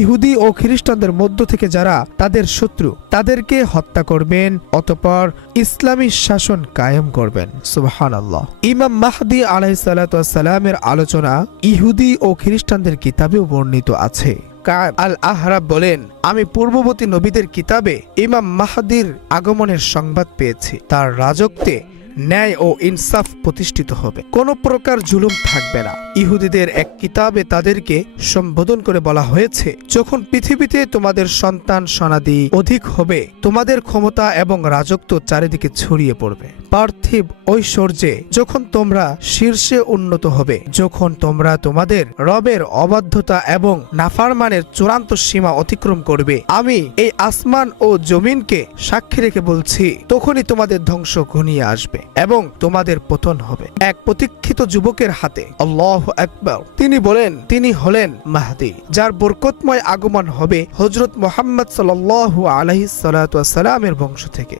ইহুদি ও খ্রিস্টানদের মধ্য থেকে যারা তাদের শত্রু, তাদেরকে হত্যা করবেন, অতপর ইসলামী শাসন কায়েম করবেন। সুবহান আল্লাহ ইমাম মাহদি আলাইসালামের আলোচনা ইহুদি ও খ্রিস্টানদের কিতাবেও বর্ণিত আছে। আল আহরাব বলেন, আমি পূর্ববর্তী নবীদের কিতাবে ইমাম মাহাদির আগমনের সংবাদ পেয়েছি। তার রাজত্বে ন্যায় ও ইনসাফ প্রতিষ্ঠিত হবে। কোনো প্রকার জুলুম থাকবে না। ইহুদিদের এক কিতাবে তাদেরকে সম্বোধন করে বলা হয়েছে, যখন পৃথিবীতে তোমাদের সন্তান সনাদি অধিক হবে, তোমাদের ক্ষমতা এবং রাজত্ব চারিদিকে ছড়িয়ে পড়বে। পার্থিব ঐশ্বর্যে যখন তোমরা শীর্ষে উন্নত হবে, যখন তোমরা তোমাদের রবের অবাধ্যতা এবং নাফারমানের চূড়ান্ত সীমা অতিক্রম করবে, আমি এই আসমান ও জমিনকে সাক্ষী রেখে বলছি, তখনই তোমাদের ধ্বংস ঘনিয়ে আসবে এবং তোমাদের পতন হবে। এক প্রতীক্ষিত যুবকের হাতে আল্লাহ একবার তিনি বলেন, তিনি হলেন মাহাদি, যার বরকতময় আগমন হবে হজরত মোহাম্মদ সাল্লাহ আলহিস সালামের বংশ থেকে।